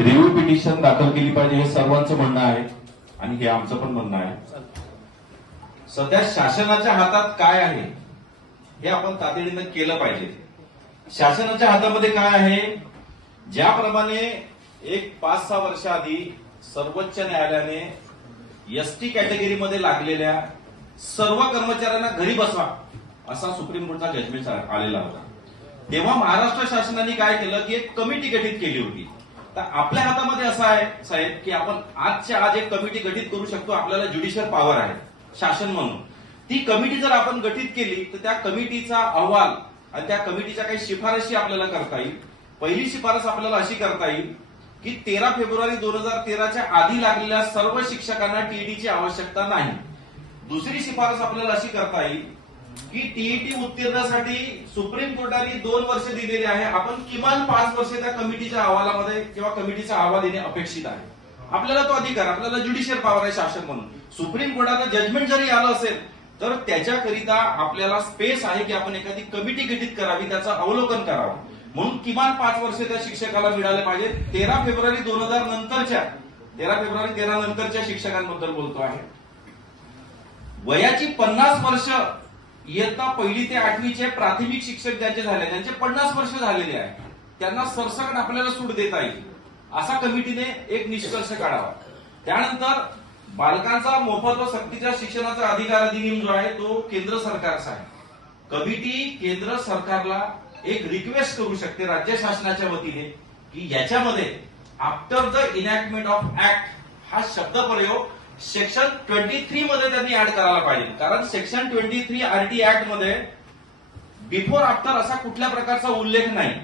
review petition दाखल केली पाहिजे हे सर्वांचं म्हणणं आहे आणि हे आमचं पण म्हणणं आहे सध्या शासनाच्या हातात काय आहे हे आपण तातडीनं केलं पाहिजे शासनाच्या हातामध्ये काय आहे ज्याप्रमाणे एक पाच सहा आधी सर्वोच्च न्यायालयाने एसटी कॅटेगरीमध्ये लागलेल्या सर्व कर्मचाऱ्यांना घरी बसवा असा सुप्रीम कोर्टचा जजमेंट आलेला होता तेव्हा महाराष्ट्र शासनाने काय केलं की एक कमिटी गठीत केली होती तर आपल्या हातामध्ये असं आहे साहेब की आपण आजच्या आज एक कमिटी गठीत करू शकतो आपल्याला ज्युडिशियल पॉवर आहे शासन म्हणून ती कमिटी जर आपण गठीत केली तर त्या कमिटीचा अहवाल आणि त्या कमिटीच्या काही शिफारशी आपल्याला करता येईल पहिली शिफारस आपल्याला अशी करता येईल की तेरा फेब्रुवारी दोन हजार तेराच्या आधी लागलेल्या सर्व शिक्षकांना टीईडीची आवश्यकता नाही दुसरी शिफारस आपल्याला अशी करता येईल की टीईटी उत्तीर्णासाठी सुप्रीम कोर्टाने दोन वर्ष दिलेली आहे आपण किमान पाच वर्ष त्या कमिटीच्या अहवालामध्ये किंवा कमिटीचा अहवाल येणे अपेक्षित आहे आपल्याला तो अधिकार आपल्याला ज्युडिशियल पॉवर आहे शासक म्हणून सुप्रीम कोर्टाला जजमेंट जरी आलं असेल तर त्याच्याकरिता आपल्याला स्पेस आहे की आपण एखादी कमिटी गठीत करावी त्याचं अवलोकन करावं म्हणून किमान पाच वर्ष त्या शिक्षकाला मिळाले पाहिजे तेरा फेब्रुवारी दोन हजार नंतरच्या तेरा फेब्रुवारी तेरा नंतरच्या शिक्षकांबद्दल बोलतो आहे वयाची पन्नास वर्ष इयत्ता पहिली ते आठवीचे प्राथमिक शिक्षक ज्यांचे झाले त्यांचे पन्नास वर्ष झालेले आहे त्यांना सरसकट आपल्याला सूट देता येईल असा कमिटीने एक निष्कर्ष काढावा त्यानंतर बालकांचा मोफत व सक्तीच्या शिक्षणाचा अधिकार अधिनियम जो आहे तो केंद्र सरकारचा आहे कमिटी केंद्र सरकारला एक रिक्वेस्ट करू शकते राज्य शासनाच्या वतीने की याच्यामध्ये after the enactment of act हा शब्द प्रयोग सेक्शन ट्वेंटी थ्री मध्ये त्यांनी ऍड करायला पाहिजे कारण section twenty three RT act मध्ये बिफोर आफ्टर असा कुठल्या प्रकारचा उल्लेख नाही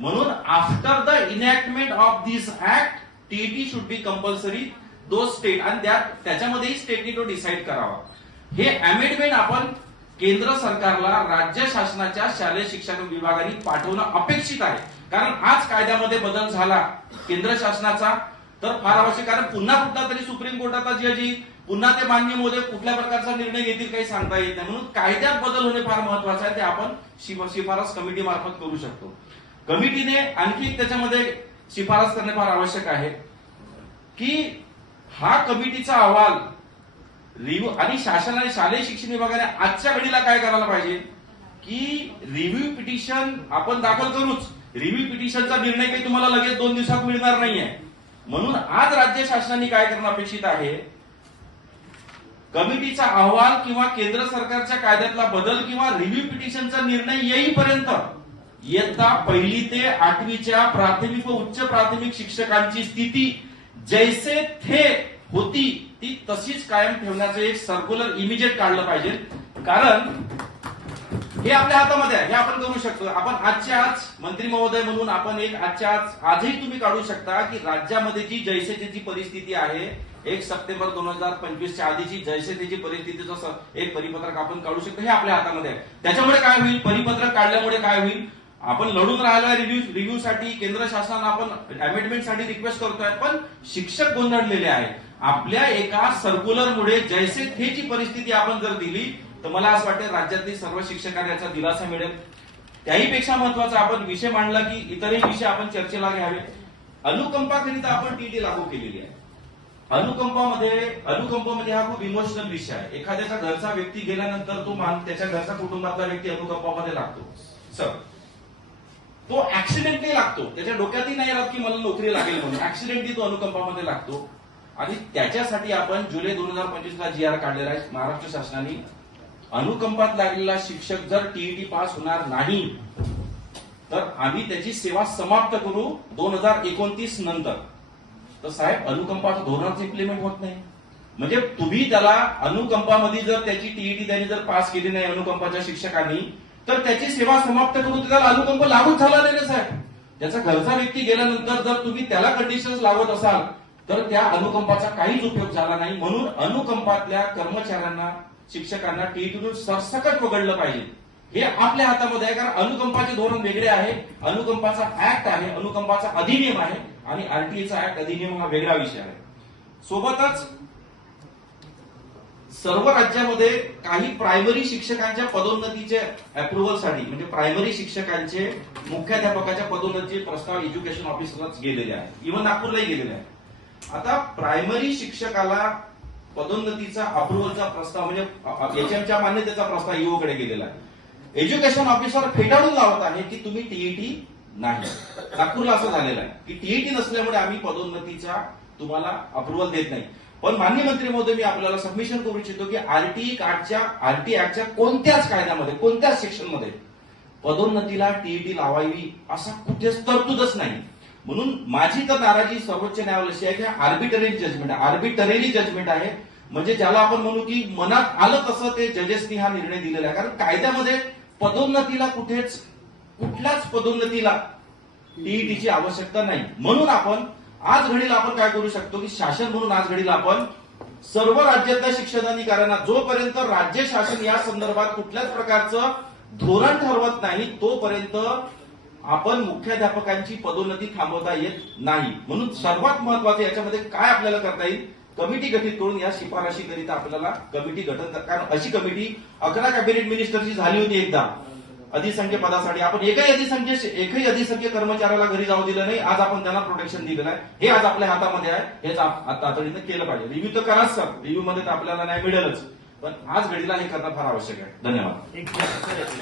म्हणून after the enactment of this act it should be compulsory to state आणि त्याच्यामध्येही स्टेटनी तो डिसाईड करावा हे अमेंडमेंट आपण केंद्र सरकारला राज्य शासनाच्या शालेय शिक्षण विभागाने पाठवणं अपेक्षित आहे कारण आज कायद्यामध्ये बदल झाला केंद्र शासनाचा तर फार आवश्यक कारण पुन्हा कुठला तरी सुप्रीम कोर्टाचा जजी पुन्हा ते मान्य मोदे कुठल्या प्रकारचा निर्णय घेतील काही सांगता येत नाही म्हणून कायद्यात बदल होणे फार महत्वाचे आहे ते आपण शिफारस कमिटी मार्फत करू शकतो कमिटीने आणखी त्याच्यामध्ये शिफारस करणे फार आवश्यक आहे की हा कमिटीचा अहवाल रिव्ह्यू आणि शासनाने शालेय शिक्षण विभागाने आजच्या घडीला काय करायला पाहिजे की रिव्ह्यू पिटिशन आपण दाखल करूच रिव्ह्यू पिटिशनचा निर्णय काही तुम्हाला लगेच दोन दिवसात मिळणार नाही आहे म्हणून आज राज्य शासनाने काय करणं अपेक्षित आहे कमिटीचा अहवाल किंवा केंद्र सरकारच्या कायद्यातला बदल किंवा रिव्ह्यू पिटिशनचा निर्णय येईपर्यंत इयत्ता पहिली ते आठवीच्या प्राथमिक व उच्च प्राथमिक शिक्षकांची स्थिती जैसे थे होती ती तशीच कायम ठेवण्याचं एक सर्क्युलर इमिजिएट काढलं पाहिजे कारण हे आपल्या हातामध्ये आहे हे आपण करू शकतो आपण आजच्या आज मंत्री महोदय म्हणून आपण एक आजच्या आज आजही तुम्ही काढू शकता की राज्यामध्ये जी जैसेची परिस्थिती आहे एक सप्टेंबर दोन हजार पंचवीसच्या आधीची जैसेची परिस्थितीचं एक परिपत्रक आपण काढू शकतो हे आपल्या हातामध्ये आहे त्याच्यामुळे काय होईल परिपत्रक काढल्यामुळे काय होईल आपण लढून राहिला रिव्ह्यू रिव्ह्यूसाठी केंद्र शासन आपण अमेंडमेंटसाठी रिक्वेस्ट करतोय पण शिक्षक गोंधळलेले आहेत आपल्या एका सर्क्युलरमुळे जैसे थेची परिस्थिती आपण जर दिली तर मला असं वाटतं राज्यातील सर्व शिक्षकांना याचा दिलासा मिळेल त्याही पेक्षा महत्वाचा आपण विषय मांडला की इतरही विषय आपण चर्चेला घ्यावे अनुकंपाकरिता आपण टीटी लागू केलेली आहे अनुकंपामध्ये अनुकंपामध्ये हा खूप इमोशनल विषय आहे एखाद्याचा घरचा व्यक्ती गेल्यानंतर तो मान त्याच्या घरचा कुटुंबातला व्यक्ती अनुकंपामध्ये लागतो सर तो ऍक्सिडेंटली लागतो त्याच्या डोक्यातही नाही राहत की मला नोकरी लागेल म्हणून ऍक्सिडेंटली तो अनुकंपामध्ये लागतो आणि त्याच्यासाठी आपण जुलै दोन हजार पंचवीस ला जी आर काढलेला आहे महाराष्ट्र शासनाने अनुकंपात लागलेला शिक्षक जर टीईटी e पास होणार नाही तर आम्ही त्याची सेवा समाप्त करू दोन हजार एकोणतीस नंतर तर साहेब अनुकंपाचं धोरणच इम्प्लिमेंट होत नाही म्हणजे तुम्ही त्याला अनुकंपामध्ये जर त्याची टीईटी e त्यांनी जर पास केली नाही अनुकंपाच्या शिक्षकांनी तर त्याची सेवा समाप्त करू त्याला अनुकंप लागूच झाला नाही साहेब त्याचा घरचा व्यक्ती गेल्यानंतर जर तुम्ही त्याला कंडिशन लावत असाल तर त्या अनुकंपाचा काहीच उपयोग झाला नाही म्हणून अनुकंपातल्या कर्मचाऱ्यांना शिक्षकांना टीईटीतून सरसकट वगळलं पाहिजे हे आपल्या हातामध्ये आहे कारण अनुकंपाचे धोरण वेगळे आहे अनुकंपाचा ऍक्ट आहे अनुकंपाचा अधिनियम आहे आणि आरटीएचा ऍक्ट अधिनियम हा वेगळा विषय आहे सोबतच सर्व राज्यामध्ये काही प्रायमरी शिक्षकांच्या पदोन्नतीचे अप्रुव्हलसाठी म्हणजे प्रायमरी शिक्षकांचे मुख्याध्यापकाच्या पदोन्नतीचे प्रस्ताव एज्युकेशन ऑफिसरच गेलेले आहे इव्हन नागपूरलाही गेलेले आहे आता प्रायमरी शिक्षकाला पदोन्नतीचा अप्रुव्हलचा प्रस्ताव म्हणजे च्या मान्यतेचा प्रस्ताव युओकडे गेलेला आहे एज्युकेशन ऑफिसर फेटाळून लावत आहे की तुम्ही टीईटी e नाही नागपूरला असं झालेलं आहे की टीईटी e नसल्यामुळे आम्ही पदोन्नतीचा तुम्हाला अप्रुव्हल देत नाही पण मान्य मंत्री महोदय मी आपल्याला सबमिशन करू इच्छितो की आरटीई e कार्डच्या आरटी ऍक्टच्या कोणत्याच कायद्यामध्ये कोणत्याच सेक्शनमध्ये पदोन्नतीला टीईटी लावावी असा कुठेच तरतूदच नाही म्हणून माझी तर नाराजी सर्वोच्च न्यायालय आहे की आर्बिटरी जजमेंट आर्बिटरी जजमेंट आहे म्हणजे ज्याला आपण म्हणू की मनात आलं तसं ते जजेसनी हा निर्णय दिलेला आहे कारण कायद्यामध्ये पदोन्नतीला कुठेच कुठल्याच पदोन्नतीला टीईटीची आवश्यकता नाही म्हणून आपण आज घडीला आपण काय करू शकतो की शासन म्हणून आज घडीला आपण सर्व राज्यातल्या शिक्षण जोपर्यंत राज्य शासन या संदर्भात कुठल्याच प्रकारचं धोरण ठरवत नाही तोपर्यंत आपण मुख्याध्यापकांची पदोन्नती थांबवता येत नाही म्हणून सर्वात महत्वाचं याच्यामध्ये काय आपल्याला करता येईल कमिटी गठीत करून या शिफारशीकरिता आपल्याला कमिटी गठन कारण अशी कमिटी अकरा कॅबिनेट मिनिस्टरची झाली होती एकदा अधिसंख्य पदासाठी आपण एकही अधिसंख्य एकही अधिसंख्य कर्मचाऱ्याला घरी जाऊ दिलं नाही आज आपण त्यांना प्रोटेक्शन दिलेलं आहे हे आज आपल्या हातामध्ये आहे हे तातडीनं केलं पाहिजे रिव्ह्यू तर कराच सर रिव्ह्यू मध्ये आपल्याला नाही मिळेलच पण आज घडीला हे करणं फार आवश्यक आहे धन्यवाद